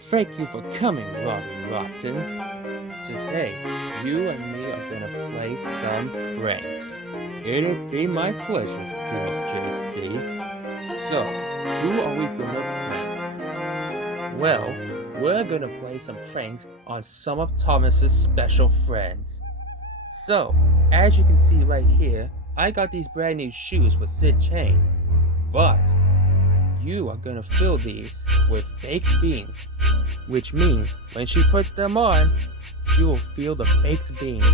Thank you for coming, Robbie Rotten. Today, you and me are gonna play some pranks. It'd be my pleasure, Senior JC. So, who are we gonna prank? Well, we're gonna play some pranks on some of Thomas's special friends. So, as you can see right here, I got these brand new shoes with Sid Chain. But, you are gonna fill these with baked beans, which means when she puts them on, you will feel the baked beans.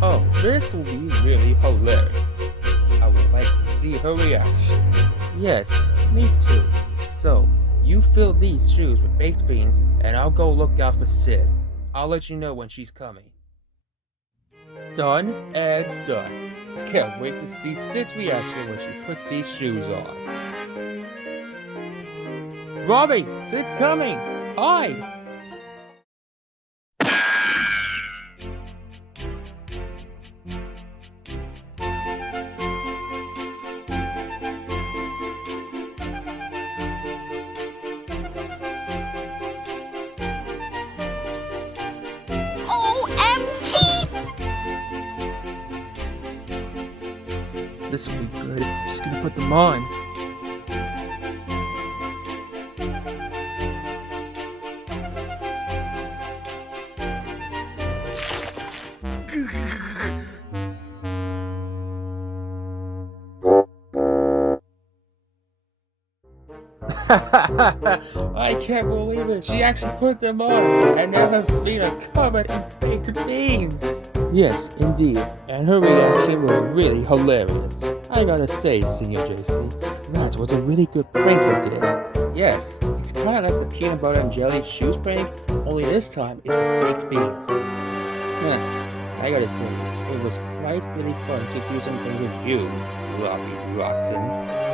Oh, this will be really hilarious. I would like to see her reaction. Yes, me too. So, you fill these shoes with baked beans, and I'll go look out for Sid. I'll let you know when she's coming. Done and done. Can't wait to see Sid's reaction when she puts these shoes on. Robbie, Sid's coming! Hide! OMG! This will be good. Just gonna put them on. I can't believe it. She actually put them on, and now her feet are covered in baked beans. Yes, indeed. And her reaction was really hilarious. I gotta say, Senior JC, that was a really good prank you did. Yes, it's kind of like the peanut butter and jelly shoes prank, only this time it's the baked beans. I gotta say, it was quite really fun to do some things with you, Robbie Rotten.